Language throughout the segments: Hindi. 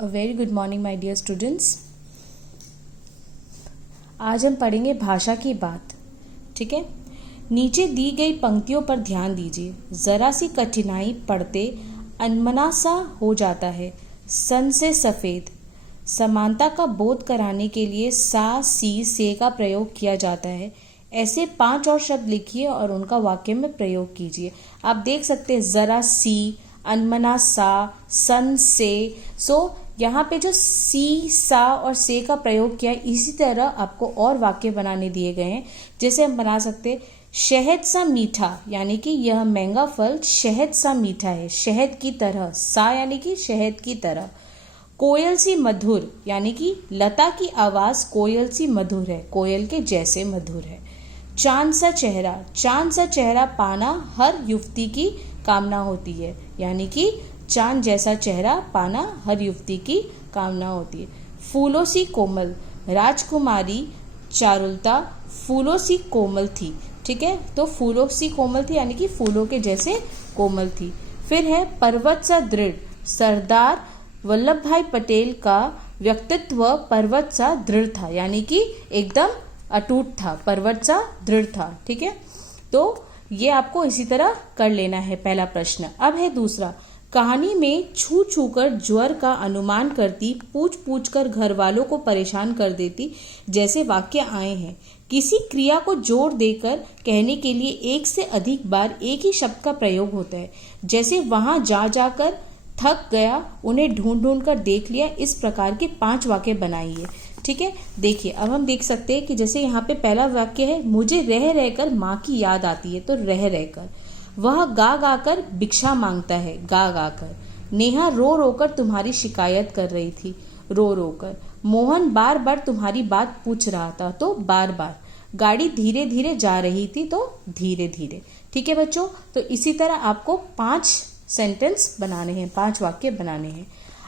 A very good morning my dear students. आज हम पढ़ेंगे भाषा की बात। ठीक है, नीचे दी गई पंक्तियों पर ध्यान दीजिए। जरा सी कठिनाई पढ़ते अनमना सा हो जाता है। सन से सफ़ेद। समानता का बोध कराने के लिए सा, सी, से का प्रयोग किया जाता है। ऐसे 5 और शब्द लिखिए और उनका वाक्य में प्रयोग कीजिए। आप देख सकते हैं जरा सी, अनमना सा, सन से। यहाँ पे जो सी, सा और से का प्रयोग किया है, इसी तरह आपको और वाक्य बनाने दिए गए हैं। जैसे हम बना सकते हैं शहद सा मीठा, यानी कि यह महंगा फल शहद सा मीठा है, शहद की तरह। सा यानी कि शहद की तरह। कोयल सी मधुर, यानी कि लता की आवाज कोयल सी मधुर है, कोयल के जैसे मधुर है। चांद सा चेहरा, चांद सा चेहरा पाना हर युवती की कामना होती है, यानी कि चांद जैसा चेहरा पाना हर युवती की कामना होती है। फूलों सी कोमल, राजकुमारी चारुलता फूलों सी कोमल थी। ठीक है, तो फूलों सी कोमल थी यानी कि फूलों के जैसे कोमल थी। फिर है पर्वत सा दृढ़, सरदार वल्लभ भाई पटेल का व्यक्तित्व पर्वत सा दृढ़ था, यानी कि एकदम अटूट था, पर्वत सा दृढ़ था। ठीक है, तो ये आपको इसी तरह कर लेना है पहला प्रश्न। अब है दूसरा। कहानी में छू छू कर ज्वर का अनुमान करती, पूछ पूछ कर घर वालों को परेशान कर देती जैसे वाक्य आए हैं। किसी क्रिया को जोर देकर कहने के लिए एक से अधिक बार एक ही शब्द का प्रयोग होता है। जैसे वहां जा जाकर थक गया, उन्हें ढूंढ ढूंढ कर देख लिया। इस प्रकार के 5 वाक्य बनाइए। ठीक है, देखिए अब हम देख सकते हैं कि जैसे यहाँ पे पहला वाक्य है, मुझे रह रहकर माँ की याद आती है, तो रह रहकर। वह गा गा कर भिक्षा मांगता है, गा गा कर। नेहा रो रो कर तुम्हारी शिकायत कर रही थी, रो रो कर। मोहन बार बार तुम्हारी बात पूछ रहा था, तो बार बार। गाड़ी धीरे धीरे जा रही थी, तो धीरे धीरे। ठीक है बच्चों, तो इसी तरह आपको 5 सेंटेंस बनाने हैं, 5 वाक्य बनाने हैं।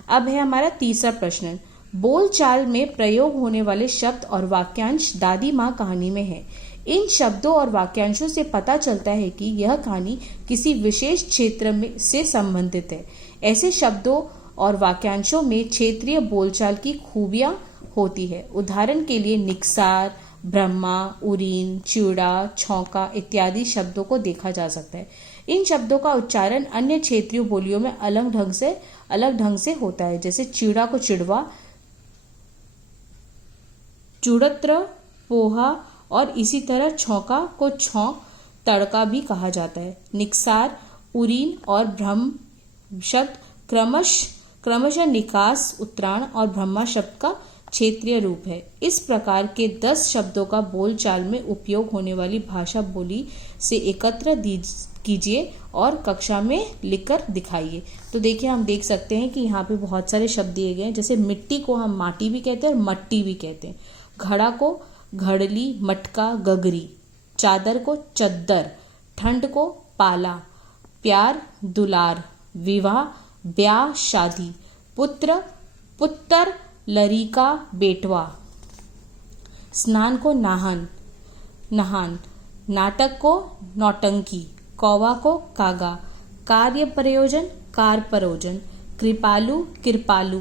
अब है हमारा तीसरा प्रश्न। बोलचाल में प्रयोग होने वाले शब्द और वाक्यांश दादी माँ कहानी में है। इन शब्दों और वाक्यांशों से पता चलता है कि यह कहानी किसी विशेष क्षेत्र में से संबंधित है। ऐसे शब्दों और वाक्यांशों में क्षेत्रीय बोलचाल की खूबियां होती है। उदाहरण के लिए निकसार, ब्रह्मा, उरीन, चिड़ा, छौंका इत्यादि शब्दों को देखा जा सकता है। इन शब्दों का उच्चारण अन्य क्षेत्रीय बोलियों में अलग ढंग से होता है। जैसे चिड़ा को चिड़वा, चुड़त्र, पोहा और इसी तरह छौंका को छौंक, तड़का भी कहा जाता है। निकसार, उरीन और ब्रह्म शब्द क्रमशः निकास, उत्तरायण और ब्रह्मा शब्द का क्षेत्रीय रूप है। इस प्रकार के 10 शब्दों का बोलचाल में उपयोग होने वाली भाषा बोली से एकत्र कीजिए और कक्षा में लिखकर दिखाइए। तो देखिए हम देख सकते हैं कि यहाँ पे बहुत सारे शब्द दिए गए हैं। जैसे मिट्टी को हम माटी भी कहते हैं और मट्टी भी कहते हैं। घड़ा को घड़ली, मटका गगरी। चादर को चद्दर, ठंड को पाला। प्यार दुलार, विवाह ब्याह शादी। पुत्र पुत्र, लरीका बेटवा। स्नान को नहान। नाटक को नौटंकी। कौवा को कागा। कार्य प्रयोजन कार प्रयोजन। कृपालु कृपालु।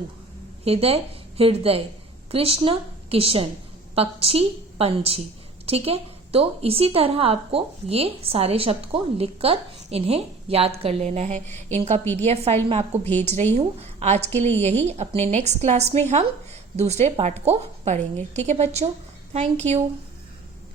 हृदय हृदय। कृष्ण किशन। पक्षी पंछी। ठीक है, तो इसी तरह आपको ये सारे शब्द को लिखकर इन्हें याद कर लेना है। इनका PDF फाइल मैं आपको भेज रही हूँ। आज के लिए यही, अपने नेक्स्ट क्लास में हम दूसरे पार्ट को पढ़ेंगे। ठीक है बच्चों, थैंक यू।